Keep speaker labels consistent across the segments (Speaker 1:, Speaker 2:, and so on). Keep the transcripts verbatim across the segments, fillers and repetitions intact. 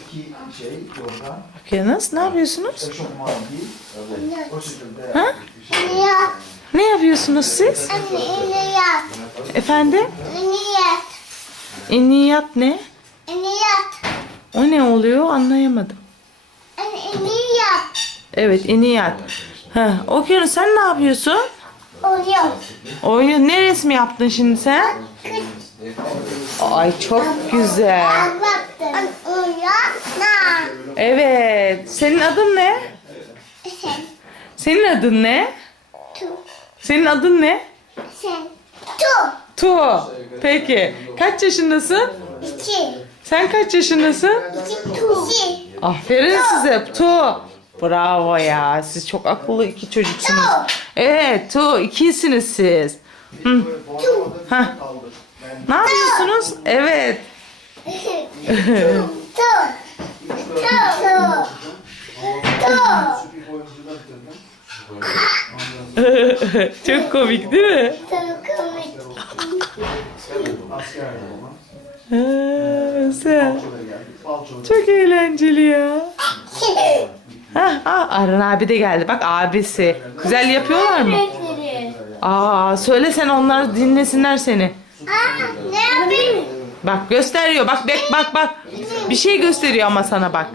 Speaker 1: iki şey yoldan.
Speaker 2: Okyanus, ne yapıyorsunuz?
Speaker 1: Eşofman değil. O şekilde.
Speaker 2: Ha?
Speaker 3: Yat.
Speaker 2: Ne yapıyorsunuz siz?
Speaker 3: Anne eli yat.
Speaker 2: Efendim?
Speaker 3: Anne yat.
Speaker 2: İniyat ne?
Speaker 3: Anne yat.
Speaker 2: O ne oluyor? Anlayamadım.
Speaker 3: Anne eli yat.
Speaker 2: Evet, iniyat. Ha, Okyanus sen ne yapıyorsun?
Speaker 3: Oluyor.
Speaker 2: Oyun ne resmi yaptın şimdi sen? Ay çok güzel.
Speaker 3: Baktım. Uyanma.
Speaker 2: Evet. Senin adın ne?
Speaker 3: Sen.
Speaker 2: Senin adın ne?
Speaker 3: Tu.
Speaker 2: Senin adın ne?
Speaker 3: Sen. Tu.
Speaker 2: Tu. Peki. Kaç yaşındasın?
Speaker 3: İki.
Speaker 2: Sen kaç yaşındasın?
Speaker 3: İki tu. İki.
Speaker 2: Aferin size. Tu. Bravo ya. Siz çok akıllı iki çocuksunuz. Evet, Tu. İkisiniz siz. Hı. Hah. Ne yapıyorsunuz? Evet.
Speaker 3: Tu. Tu. Tu. Tu.
Speaker 2: Çok komik değil mi?
Speaker 3: Çok komik.
Speaker 1: Askerde olan.
Speaker 2: Ha, sen.
Speaker 1: Balço'da geldik. Balço'da.
Speaker 2: Çok eğlenceli ya. Hah, ah, Aran abi de geldi. Bak abisi. Güzel yapıyorlar mı? Aa, söyle sen onları dinlesinler seni.
Speaker 3: Aa, ne yapayım?
Speaker 2: Bak gösteriyor. Bak bak bak bak. Bir şey gösteriyor ama sana bak.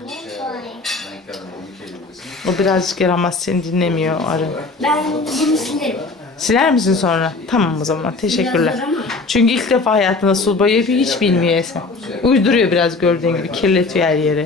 Speaker 2: O birazcık yaramaz, seni dinlemiyor Arın.
Speaker 3: Ben bunu silerim.
Speaker 2: Siler misin sonra? Tamam o zaman. Teşekkürler. Çünkü ilk defa hayatında sul boyayı hiç bilmiyor Esen. Uyduruyor biraz gördüğün gibi. Kirletiyor her yeri.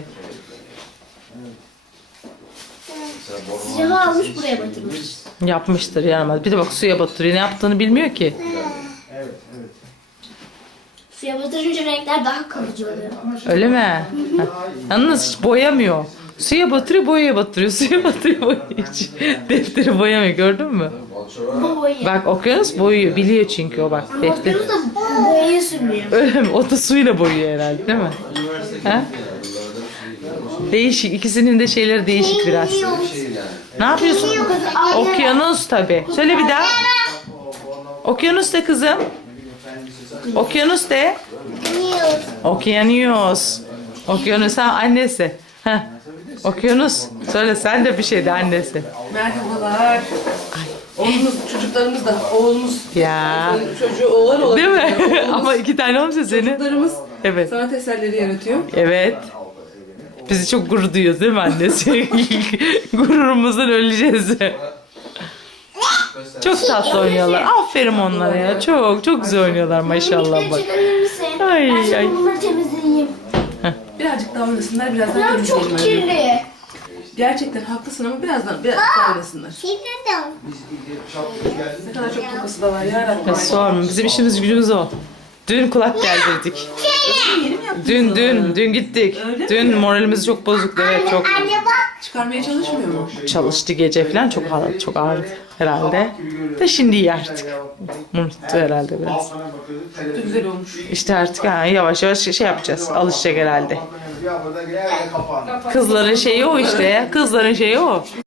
Speaker 4: Silahı almış buraya batırmış.
Speaker 2: Yapmıştır yaramaz. Bir de bak suya batırıyor. Ne yaptığını bilmiyor ki.
Speaker 1: Evet, evet.
Speaker 4: Suya batırınca renkler daha kalıcı oluyor.
Speaker 2: Öyle mi? Ha. Yalnız hiç boyamıyor. Suya batırıyor, boyaya batırıyor. Suya batırıyor, boyaya. Hiç defteri boyamıyor. Gördün mü?
Speaker 4: Bu boya.
Speaker 2: Bak okyanus boyuyor. Biliyor çünkü o bak. Defter.
Speaker 4: Okyanus da boyayı sürmüyor.
Speaker 2: Öyle mi? O da suyla boyuyor herhalde değil mi? Ha? Değişik. İkisinin de şeyleri değişik biraz. Ne yapıyorsun? Okyanus tabii. Söyle bir daha. Okyanus de kızım. Okyanus de. Okyanus. Okyanus ha annesi. Heh. Okyanus. Söyle sen de bir şey de annesi.
Speaker 5: Merhabalar. Oğlumuz, çocuklarımız da oğlumuz.
Speaker 2: Ya.
Speaker 5: Çocuğu oğlan olabilir.
Speaker 2: Değil mi?
Speaker 5: Oğlumuz,
Speaker 2: Ama iki tane olmuş ya senin.
Speaker 5: çocuklarımız
Speaker 2: Evet.
Speaker 5: sanat eserleri yaratıyor.
Speaker 2: Evet. Bizi çok gurur duyuyoruz değil mi annesi? Gururumuzdan öleceğiz. Çok tatlı oynuyorlar. Aferin onlara ya. Çok çok güzel oynuyorlar maşallah bak.
Speaker 4: Çıkarır mısın?
Speaker 2: Ay,
Speaker 4: Ben şimdi
Speaker 2: ay.
Speaker 4: bunları temizleyeyim.
Speaker 5: Birazcık daha oynasınlar, birazdan
Speaker 4: Ya
Speaker 5: temizleyelim
Speaker 4: çok
Speaker 5: öyle.
Speaker 4: kirli.
Speaker 5: Gerçekten haklısın ama birazdan biraz daha oynasınlar.
Speaker 3: Sildim.
Speaker 5: Ne kadar çok kokusu da var ya Rabbim.
Speaker 2: Ya sorma. Bizim işimiz gücümüz o. Dün kulak geldirdik.
Speaker 5: Yeni mi yaptın?
Speaker 2: Dün dün dün gittik. Dün moralimiz çok bozuktu. Evet çok
Speaker 3: Anne bak.
Speaker 5: Çıkarmaya çalışmıyor mu?
Speaker 2: çalıştı gece falan. Çok ağır, çok ağırdı herhalde. De şimdi iyi artık. Unuttu herhalde biraz.
Speaker 5: Çok güzel olmuş.
Speaker 2: İşte artık ha, yavaş yavaş şey yapacağız. Alışacak herhalde. Kızların şeyi o işte ya. Kızların şeyi o.